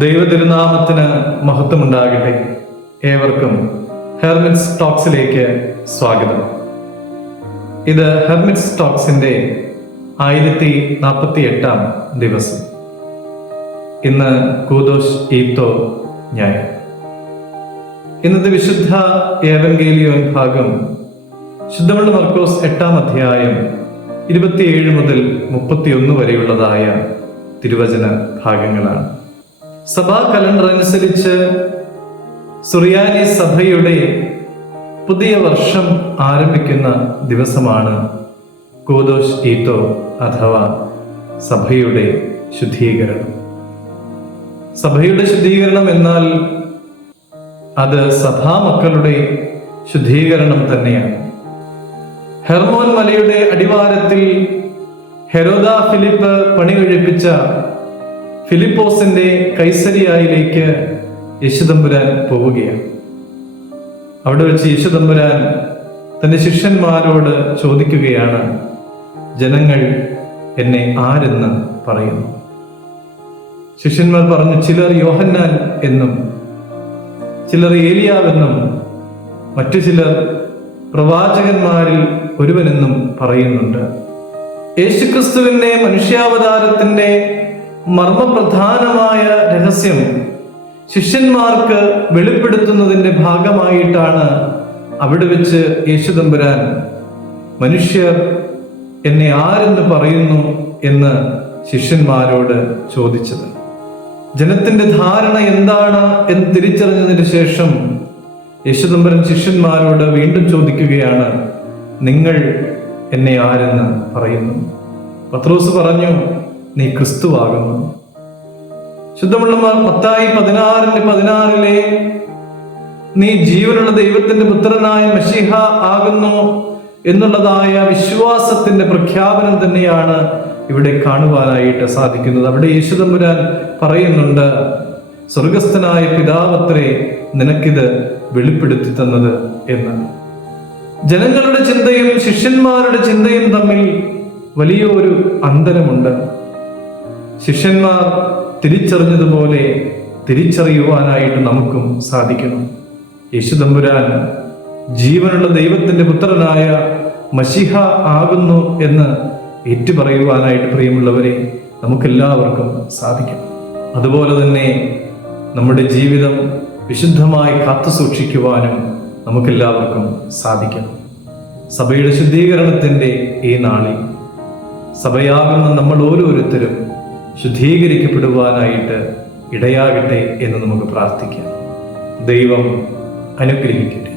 ദൈവതിരുനാമത്തിന് മഹത്വമുണ്ടാകട്ടെ. ഏവർക്കും ഹെർമിറ്റ്സ് ടോക്സിലേക്ക് സ്വാഗതം. ഇത് ഹെർമിറ്റ്സ് ടോക്സിന്റെ 1048 ദിവസം. ഇന്ന് കൂദോഷ് ഈത്തോ ഞായർ. ഇന്നത്തെ വിശുദ്ധ ഏവൻഗേലിയോൻ ഭാഗം ശുദ്ധമുള്ള മർക്കോസ് 8 അധ്യായം 27 മുതൽ 31 വരെയുള്ളതായ തിരുവചന ഭാഗങ്ങളാണ്. സഭാ കലണ്ടർ അനുസരിച്ച് സുറിയാനി സഭയുടെ പുതിയ വർഷം ആരംഭിക്കുന്ന ദിവസമാണ് കൂദോഷ് ഈത്തോ അഥവാ സഭയുടെ ശുദ്ധീകരണം. സഭയുടെ ശുദ്ധീകരണം എന്നാൽ അത് സഭാമക്കളുടെ ശുദ്ധീകരണം തന്നെയാണ്. ഹെർമോൻ മലയുടെ അടിവാരത്തിൽ ഹെരോദ ഫിലിപ്പ് പണി കഴിപ്പിച്ച ഫിലിപ്പോസിന്റെ കൈസരിയായിലേക്ക് യേശുതമ്പുരാൻ പോവുകയാണ്. അവിടെ വെച്ച് യേശുതമ്പുരാൻ തന്റെ ശിഷ്യന്മാരോട് ചോദിക്കുകയാണ്, ജനങ്ങൾ എന്നെ ആരെന്ന് പറയുന്നു? ശിഷ്യന്മാർ പറഞ്ഞു, ചിലർ യോഹന്നാൻ എന്നും ചിലർ ഏലിയാവെന്നും മറ്റു ചിലർ പ്രവാചകന്മാരിൽ ഒരുവനെന്നും പറയുന്നുണ്ട്. യേശുക്രിസ്തുവിന്റെ മനുഷ്യാവതാരത്തിന്റെ മർമ്മപ്രധാനമായ രഹസ്യം ശിഷ്യന്മാർക്ക് വെളിപ്പെടുത്തുന്നതിന്റെ ഭാഗമായിട്ടാണ് അവിടെ വെച്ച് യേശുതമ്പുരാൻ മനുഷ്യർ എന്നെ ആരെന്ന് പറയുന്നു എന്ന് ശിഷ്യന്മാരോട് ചോദിച്ചത്. ജനത്തിന്റെ ധാരണ എന്താണ് എന്ന് തിരിച്ചറിഞ്ഞതിന് ശേഷം യേശുതമ്പുരാൻ ശിഷ്യന്മാരോട് വീണ്ടും ചോദിക്കുകയാണ്, നിങ്ങൾ എന്നെ ആരെന്ന് പറയുന്നു? പത്രോസ് പറഞ്ഞു, നീ ക്രിസ്തുവാകുന്നു. ശുദ്ധമുള്ള മത്തായി 16:16 നീ ജീവനുള്ള ദൈവത്തിന്റെ പുത്രനായ മശീഹ ആകുന്നു എന്നുള്ളതായ വിശ്വാസത്തിന്റെ പ്രഖ്യാപനം തന്നെയാണ് ഇവിടെ കാണുവാനായിട്ട് സാധിക്കുന്നത്. അവിടെ യേശുതമ്പുരാൻ പറയുന്നുണ്ട്, സ്വർഗസ്ഥനായ പിതാവത്രേ നിനക്കിത് വെളിപ്പെടുത്തി തന്നത് എന്ന്. ജനങ്ങളുടെ ചിന്തയും ശിഷ്യന്മാരുടെ ചിന്തയും തമ്മിൽ വലിയൊരു അന്തരമുണ്ട്. ശിഷ്യന്മാർ തിരിച്ചറിഞ്ഞതുപോലെ തിരിച്ചറിയുവാനായിട്ട് നമുക്കും സാധിക്കണം. യേശുതമ്പുരാൻ ജീവനുള്ള ദൈവത്തിന്റെ പുത്രനായ മശീഹ ആകുന്നു എന്ന് ഏറ്റുപറയുവാനായിട്ട് പ്രിയമുള്ളവരെ നമുക്കെല്ലാവർക്കും സാധിക്കണം. അതുപോലെ തന്നെ നമ്മുടെ ജീവിതം വിശുദ്ധമായി കാത്തു സൂക്ഷിക്കുവാനും നമുക്കെല്ലാവർക്കും സാധിക്കണം. സഭയുടെ ശുദ്ധീകരണത്തിന്റെ ഈ നാളിൽ സഭയാകുന്ന നമ്മൾ ഓരോരുത്തരും ശുദ്ധീകരിക്കപ്പെടുവാനായിട്ട് ഇടയാകട്ടെ എന്ന് നമുക്ക് പ്രാർത്ഥിക്കാം. ദൈവം അനുഗ്രഹിക്കട്ടെ.